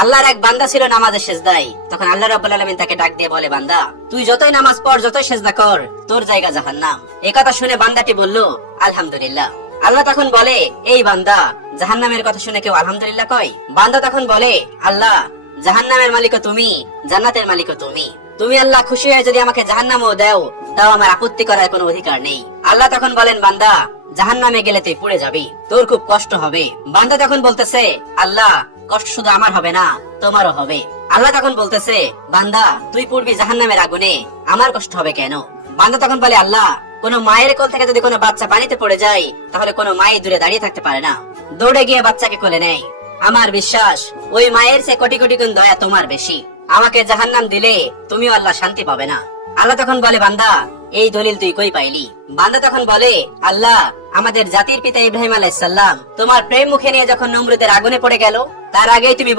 আল্লাহর এক বান্দা ছিল নামাজের সেজদায়। তখন আল্লাহ রাব্বুল আলামিন তাকে ডাক দিয়ে বলে, বান্দা তুই যতই নামাজ পড়, যতই সেজদা কর, তোর জায়গা জাহান্নাম। এই কথা শুনে বান্দাটি বলল, আলহামদুলিল্লাহ। আল্লাহ তখন বলে, এই বান্দা, জাহান্নামের কথা শুনে কেউ আলহামদুলিল্লাহ কয়? বান্দা তখন বলে, আল্লাহ, জাহান্নামের মালিকও তুমি, জান্নাতের মালিকও তুমি। তুমি আল্লাহ খুশি হয়ে যদি আমাকে জাহান্নামও দাও, তাও আমার আপত্তি করার কোনো অধিকার নেই। আল্লাহ তখন বলেন, বান্দা, জাহান্নামে গেলে তুই পুড়ে যাবি, তোর খুব কষ্ট হবে। বান্দা তখন বলতেছে, আল্লাহ, কষ্ট শুধু আমার হবে না, তোমারও হবে। আল্লাহ তখন বলতেছে, বান্দা তুই পড়বি জাহান্নামের আগুনে, আমার কষ্ট হবে কেন? বান্দা তখন বলে, আল্লাহ, কোন মায়ের কোল থেকে যদি কোনো বাচ্চা পানিতে পড়ে যায়, তাহলে কোনো মায়ের দূরে দাঁড়িয়ে থাকতে পারে না, দৌড়ে গিয়ে বাচ্চাকে কোলে নেয়। আমার বিশ্বাস ওই মায়ের চেয়ে কোটি কোটি গুণ দয়া তোমার বেশি। আমাকে জাহান্নাম দিলে তুমিও আল্লাহ শান্তি পাবে না। আল্লাহ তখন বলে, বান্দা, এই দলিল তুই কই পাইলি? বান্দা তখন বলে, আল্লাহ, আমাদের জাতির পিতা ইব্রাহিম আলাইহিস সালাম তোমার প্রেম মুখে নিয়ে যখন নমরুদের আগুনে পড়ে গেল, তার আগেই তুমি